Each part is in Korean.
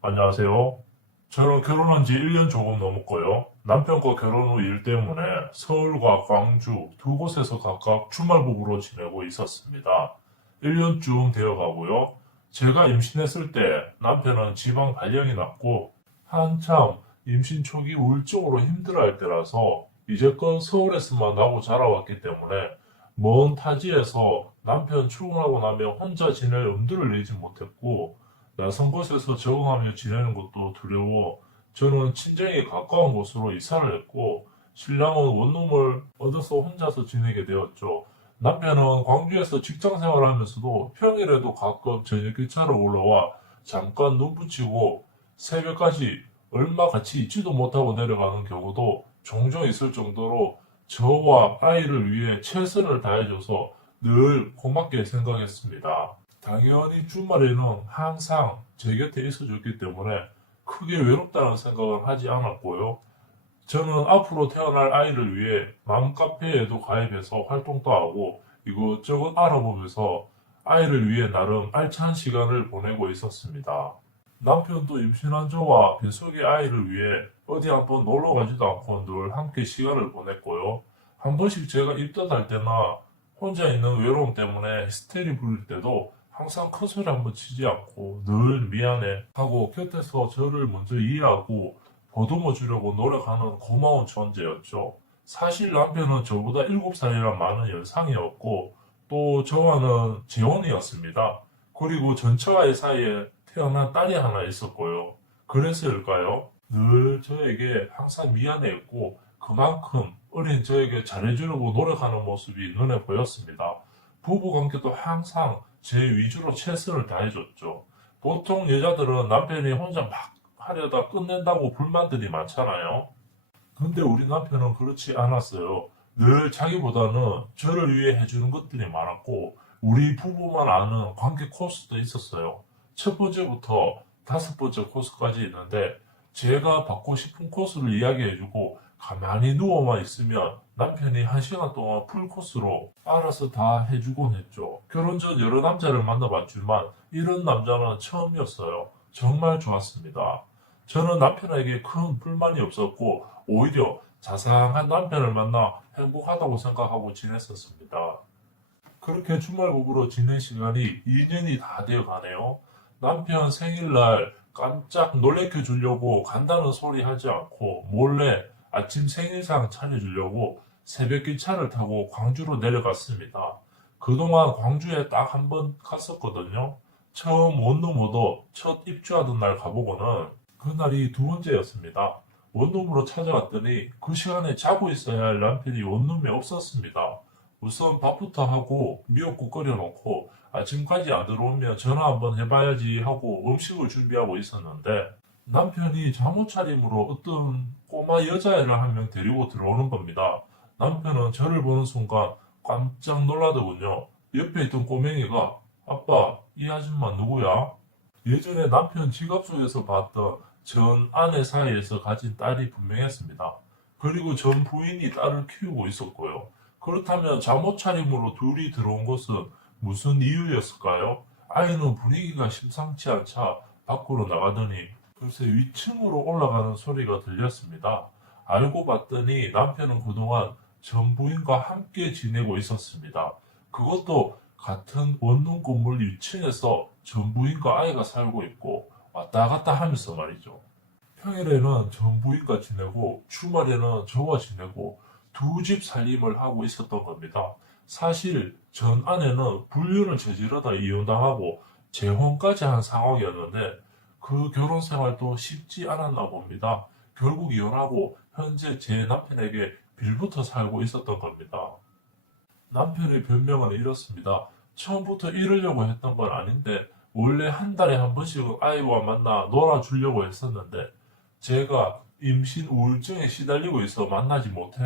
안녕하세요. 저는 결혼한 지 1년 조금 넘었고요. 남편과 결혼 후 일 때문에 서울과 광주 두 곳에서 각각 주말부부로 지내고 있었습니다. 1년쯤 되어 가고요. 제가 임신했을 때 남편은 지방 발령이 났고 한참 임신 초기 우울증으로 힘들어할 때라서 이제껏 서울에서만 나고 자라왔기 때문에 먼 타지에서 남편 출근하고 나면 혼자 지낼 엄두를 내지 못했고 낯선 곳에서 적응하며 지내는 것도 두려워 저는 친정에 가까운 곳으로 이사를 했고 신랑은 원룸을 얻어서 혼자서 지내게 되었죠. 남편은 광주에서 직장 생활을 하면서도 평일에도 가끔 저녁 기차로 올라와 잠깐 눈 붙이고 새벽까지 얼마 같이 있지도 못하고 내려가는 경우도 종종 있을 정도로 저와 아이를 위해 최선을 다해줘서 늘 고맙게 생각했습니다. 당연히 주말에는 항상 제 곁에 있어줬기 때문에 크게 외롭다는 생각을 하지 않았고요. 저는 앞으로 태어날 아이를 위해 맘카페에도 가입해서 활동도 하고 이것저것 알아보면서 아이를 위해 나름 알찬 시간을 보내고 있었습니다. 남편도 임신한 저와 뱃속의 아이를 위해 어디 한번 놀러 가지도 않고 늘 함께 시간을 보냈고요. 한 번씩 제가 입덧할 때나 혼자 있는 외로움 때문에 히스테리 부릴 때도 항상 큰 소리 한번 치지 않고 늘 미안해 하고 곁에서 저를 먼저 이해하고 보듬어 주려고 노력하는 고마운 존재였죠. 사실 남편은 저보다 7살이나 많은 연상이었고 또 저와는 재혼이었습니다. 그리고 전처아의 사이에 태어난 딸이 하나 있었고요. 그래서일까요? 늘 저에게 항상 미안해했고 그만큼 어린 저에게 잘해주려고 노력하는 모습이 눈에 보였습니다. 부부관계도 항상 제 위주로 최선을 다해줬죠. 보통 여자들은 남편이 혼자 막 하려다 끝낸다고 불만들이 많잖아요. 근데 우리 남편은 그렇지 않았어요. 늘 자기보다는 저를 위해 해주는 것들이 많았고 우리 부부만 아는 관계 코스도 있었어요. 첫 번째부터 다섯 번째 코스까지 있는데 제가 받고 싶은 코스를 이야기해주고 가만히 누워만 있으면 남편이 1시간 동안 풀 코스로 알아서 다 해주곤 했죠. 결혼 전 여러 남자를 만나봤지만 이런 남자는 처음이었어요. 정말 좋았습니다. 저는 남편에게 큰 불만이 없었고 오히려 자상한 남편을 만나 행복하다고 생각하고 지냈었습니다. 그렇게 주말 부부로 지낸 시간이 2년이 다 되어 가네요. 남편 생일날 깜짝 놀래켜 주려고 간다는 소리 하지 않고 몰래 아침 생일상 차려주려고 새벽 기차를 타고 광주로 내려갔습니다. 그동안 광주에 딱 한 번 갔었거든요. 처음 원룸 오더 첫 입주하던 날 가보고는 그날이 두 번째였습니다. 원룸으로 찾아갔더니 그 시간에 자고 있어야 할 남편이 원룸에 없었습니다. 우선 밥부터 하고 미역국 끓여놓고 아침까지 안 들어오면 전화 한번 해봐야지 하고 음식을 준비하고 있었는데 남편이 잠옷 차림으로 어떤 꼬마 여자애를 한 명 데리고 들어오는 겁니다. 남편은 저를 보는 순간 깜짝 놀라더군요. 옆에 있던 꼬맹이가 아빠, 이 아줌마 누구야? 예전에 남편 지갑 속에서 봤던 전 아내 사이에서 가진 딸이 분명했습니다. 그리고 전 부인이 딸을 키우고 있었고요. 그렇다면 잠옷 차림으로 둘이 들어온 것은 무슨 이유였을까요? 아이는 분위기가 심상치 않자 밖으로 나가더니 글쎄 위층으로 올라가는 소리가 들렸습니다. 알고 봤더니 남편은 그동안 전 부인과 함께 지내고 있었습니다. 그것도 같은 원룸 건물 1층에서 전 부인과 아이가 살고 있고 왔다 갔다 하면서 말이죠. 평일에는 전 부인과 지내고 주말에는 저와 지내고 두 집 살림을 하고 있었던 겁니다. 사실 전 아내는 불륜을 저지르다 이혼당하고 재혼까지 한 상황이었는데 그 결혼 생활도 쉽지 않았나 봅니다. 결국 이혼하고 현재 제 남편에게 빌부터 살고 있었던 겁니다. 남편의 변명은 이렇습니다. 처음부터 이러려고 했던 건 아닌데 원래 한 달에 한 번씩은 아이와 만나 놀아주려고 했었는데 제가 임신 우울증에 시달리고 있어 만나지 못해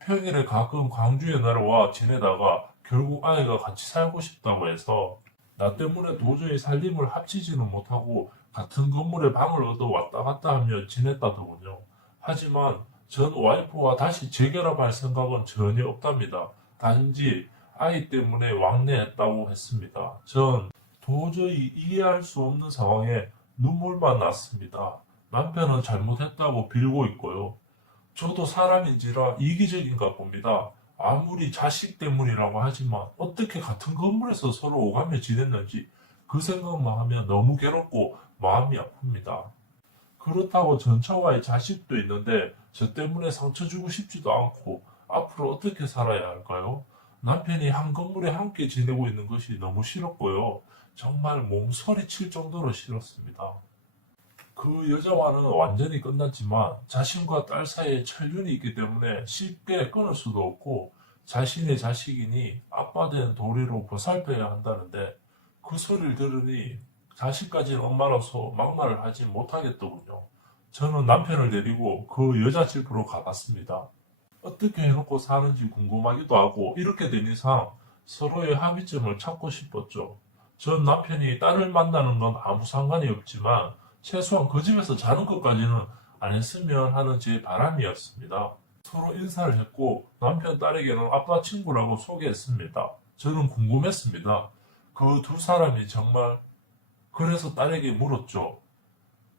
평일에 가끔 광주에 내려와 지내다가 결국 아이가 같이 살고 싶다고 해서 나 때문에 도저히 살림을 합치지는 못하고 같은 건물에 방을 얻어 왔다 갔다 하며 지냈다더군요. 하지만 전 와이프와 다시 재결합할 생각은 전혀 없답니다. 단지 아이 때문에 왕래했다고 했습니다. 전 도저히 이해할 수 없는 상황에 눈물만 났습니다. 남편은 잘못했다고 빌고 있고요. 저도 사람인지라 이기적인가 봅니다. 아무리 자식 때문이라고 하지만 어떻게 같은 건물에서 서로 오가며 지냈는지 그 생각만 하면 너무 괴롭고 마음이 아픕니다. 그렇다고 전처와의 자식도 있는데 저 때문에 상처 주고 싶지도 않고 앞으로 어떻게 살아야 할까요? 남편이 한 건물에 함께 지내고 있는 것이 너무 싫었고요. 정말 몸서리 칠 정도로 싫었습니다. 그 여자와는 완전히 끝났지만 자신과 딸 사이에 천륜이 있기 때문에 쉽게 끊을 수도 없고 자신의 자식이니 아빠 된 도리로 보살펴야 한다는데 그 소리를 들으니 자식까지는 엄마로서 막말을 하지 못하겠더군요. 저는 남편을 데리고 그 여자 집으로 가봤습니다. 어떻게 해놓고 사는지 궁금하기도 하고 이렇게 된 이상 서로의 합의점을 찾고 싶었죠. 전 남편이 딸을 만나는 건 아무 상관이 없지만 최소한 그 집에서 자는 것까지는 안 했으면 하는 제 바람이었습니다. 서로 인사를 했고 남편 딸에게는 아빠 친구라고 소개했습니다. 저는 궁금했습니다. 그 두 사람이 정말 그래서 딸에게 물었죠.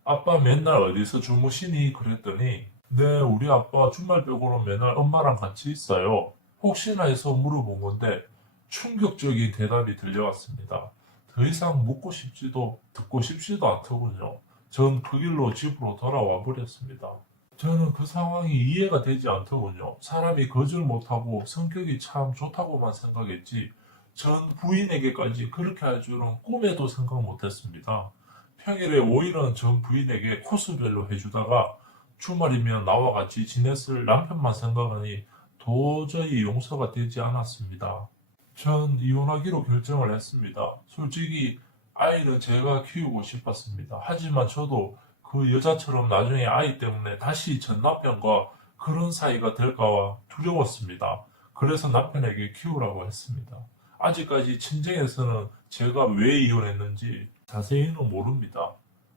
아빠 맨날 어디서 주무시니? 그랬더니 네, 우리 아빠 주말 빼고는 맨날 엄마랑 같이 있어요. 혹시나 해서 물어본 건데 충격적인 대답이 들려왔습니다. 더 이상 묻고 싶지도 듣고 싶지도 않더군요. 전 그 길로 집으로 돌아와 버렸습니다. 저는 그 상황이 이해가 되지 않더군요. 사람이 거절 못하고 성격이 참 좋다고만 생각했지 전 부인에게까지 그렇게 할 줄은 꿈에도 생각 못했습니다. 평일에 오일은 전 부인에게 코스별로 해주다가 주말이면 나와 같이 지냈을 남편만 생각하니 도저히 용서가 되지 않았습니다. 전 이혼하기로 결정을 했습니다. 솔직히 아이는 제가 키우고 싶었습니다. 하지만 저도 그 여자처럼 나중에 아이 때문에 다시 전 남편과 그런 사이가 될까봐 두려웠습니다. 그래서 남편에게 키우라고 했습니다. 아직까지 친정에서는 제가 왜 이혼했는지 자세히는 모릅니다.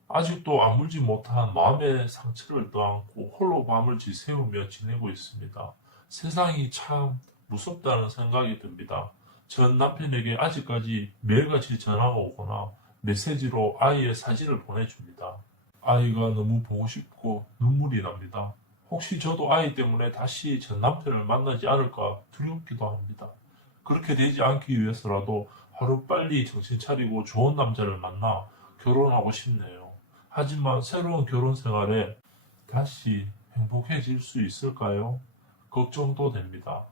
아직도 아물지 못한 마음의 상처를 떠안고 홀로 밤을 지새우며 지내고 있습니다. 세상이 참 무섭다는 생각이 듭니다. 전 남편에게 아직까지 매일같이 전화가 오거나 메시지로 아이의 사진을 보내줍니다. 아이가 너무 보고 싶고 눈물이 납니다. 혹시 저도 아이 때문에 다시 전 남편을 만나지 않을까 두렵기도 합니다. 그렇게 되지 않기 위해서라도 하루빨리 정신 차리고 좋은 남자를 만나 결혼하고 싶네요. 하지만 새로운 결혼 생활에 다시 행복해질 수 있을까요? 걱정도 됩니다.